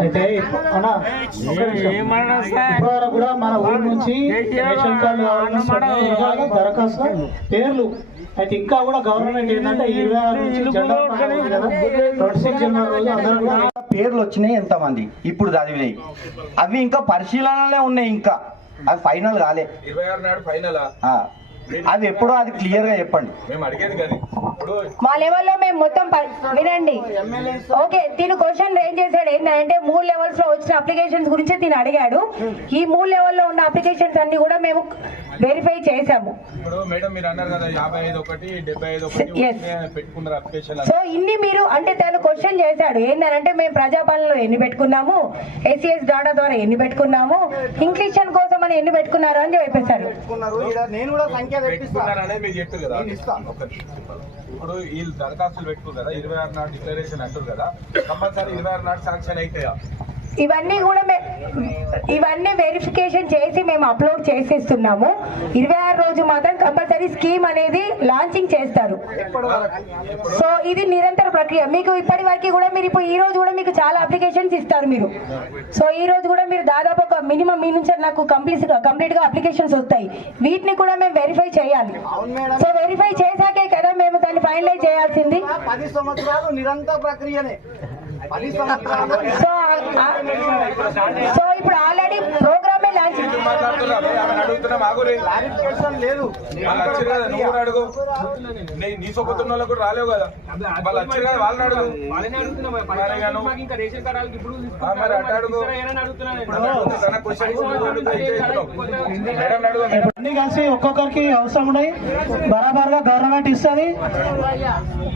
అయితే అన్న. ఇప్పటివరకు కూడా మన ఊరు నుంచి రేషన్ కార్డు దరఖాస్తు పేర్లు. అయితే ఇంకా కూడా గవర్నమెంట్ ఏంటంటే ఇరవై ఆరు నుంచి జెండా పండుగ ఉంది కదా ట్వంటీ సిక్స్ జనవరి రోజు అందరూ కూడా పేర్లు వచ్చినాయి ఎంతమంది? ఇప్పుడు చదివినాయి. అవి ఇంకా పరిశీలనలే ఉన్నాయి ఇంకా. అవి ఫైనల్ కాలే. ఇరవై ఆరు నాడు ఫైనల్ ఆ, అది ఎప్పుడో అది క్లియర్గా చెప్పండి. మేము అడిగేది కానీ ఇప్పుడు మా లెవెల్లో మేము మొత్తం ప- వినండి. ఓకే తిను క్వశ్చన్ ఏం చేశాడు. ఏంటంటే మూడు లెవెల్స్లో వచ్చిన అప్లికేషన్స్ గురించి తిను అడిగాడు. ఈ మూడు లెవెల్లో ఉన్న అప్లికేషన్స్ అన్ని కూడా మేము వెరిఫై చేశాము. సో ఇన్ని మీరు అంటే తను క్వశ్చన్ చేశాడు. ఏంటంటే మేము ప్రజాపాలనలో ఎన్ని పెట్టుకున్నాము? ఎస్సీఎస్ డాటా ద్వారా ఎన్ని పెట్టుకున్నాము? ఇంక్లిషన్ కోసం అని ఎన్ని పెట్టుకున్నారు అని చెప్పేశారు. నేను కూడా సంఖ్య పెట్టుకున్నారనేది మీరు చెప్పారు కదా. ఇప్పుడు వీళ్ళు దరఖాస్తులు పెట్టుకున్నారు కదా ఇరవై ఆరు నాడు డిక్లరేషన్ అంటారు కదా. కంపల్సరీ ఇరవై ఆరు నాడు శాంక్షన్ అయితాయా? ఇవన్నీ కూడా ఇవన్నీ వెరిఫికేషన్ చేసి మేము అప్లోడ్ చేసేస్తున్నాము. ఇరవై ఆరు రోజు మాత్రం కంపల్సరీ స్కీమ్ అనేది లాంచింగ్ చేస్తారు. సో ఇది నిరంతర ప్రక్రియ. మీకు ఇప్పటి వరకు కూడా మీరు ఇప్పుడు ఈ రోజు కూడా మీకు చాలా అప్లికేషన్స్ ఇస్తారు మీరు. సో ఈ రోజు కూడా మీరు దాదాపు ఒక మినిమం మీ నుంచి నాకు కంప్లీట్ కంప్లీట్గా అప్లికేషన్స్ వస్తాయి. వీటిని కూడా మేము వెరిఫై చేయాలి. సో వెరిఫై చేశాకే కదా మేము దాన్ని ఫైనలైజ్ చేయాల్సింది. పది సంవత్సరాలు నిరంతర ప్రక్రియనే. సో ఇప్పుడు ఆల్రెడీ ప్రోగ్రామే లాంచ్ లేదు. నువ్వు అడుగు. నీ- సొప్పుతున్న వాళ్ళు కూడా రాలేవు కదా. వాళ్ళు వచ్చారు కదా వాళ్ళని అడుగు. మరి అట్ట అడుగు. ఇప్పుడు తన క్వశ్చన్ మేడం అడుగు అన్ని కలిసి ఒక్కొక్కరికి అవసరం ఉన్నాయి బరాబర్గా గవర్నమెంట్ ఇస్తుంది.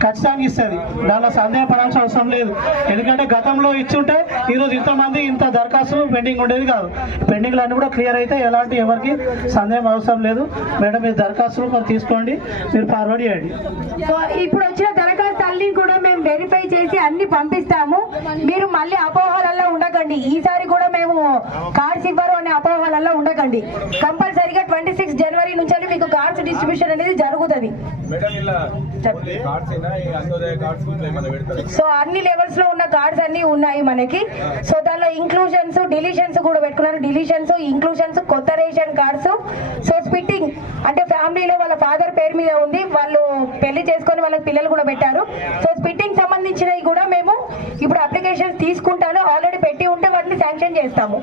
ఖచ్చితంగా ఇస్తుంది. దానిలో సందేహపడాల్సిన అవసరం లేదు. ఎందుకంటే గతంలో ఇచ్చుంటే ఈరోజు ఇంతమంది ఇంత దరఖాస్తులు పెండింగ్ ఉండేది కాదు. పెండింగ్లు అన్నీ కూడా క్లియర్ అయితే ఎలాంటి ఎవరికి సందేహం అవసరం లేదు. మేడం మీరు దరఖాస్తులు మరి తీసుకోండి. మీరు ఫార్వర్డ్ చేయండి. సో ఇప్పుడు వచ్చిన దరఖాస్తు అన్ని కూడా మేము వెరిఫై చేసి అన్ని పంపిస్తాము. మీరు మళ్ళీ అపోహలు ఉండకండి ఈసారి కూడా మేము కార్డ్స్ ఇవ్వరు అనే అపోహలలో ఉండకండి. కంపల్సరీగా ట్వంటీ సిక్స్ జనవరి నుంచి మీకు కార్డ్స్ డిస్ట్రిబ్యూషన్ అనేది జరుగుతుంది. సో అన్ని లెవెల్స్లో ఉన్న కార్డ్స్ అన్ని ఉన్నాయి మనకి. సో దానిలో ఇంక్లూజన్స్ డిలీషన్స్ కూడా పెట్టుకున్నారు. డిలీషన్స్ ఇంక్లూజన్స్ కొత్త రేషన్ కార్డ్స్ ఫ్యామిలీలో వాళ్ళ ఫాదర్ పేరు మీద ఉంది. వాళ్ళు పెళ్ళి చేసుకొని వాళ్ళకి పిల్లలు కూడా పెట్టారు. సో స్పిట్టింగ్ సంబంధించినవి కూడా మేము ఇప్పుడు అప్లికేషన్ తీసుకుంటాను. ఆల్రెడీ పెట్టి ఉంటే వాటిని శాంక్షన్ చేస్తాము.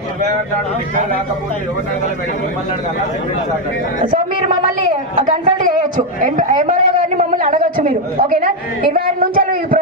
సో మీరు మమ్మల్ని కన్సల్ట్ చేయొచ్చు. ఎంఆర్ఓ గారిని మమ్మల్ని అడగచ్చు మీరు. ఓకేనా? ఇరవై ఆరు నుంచి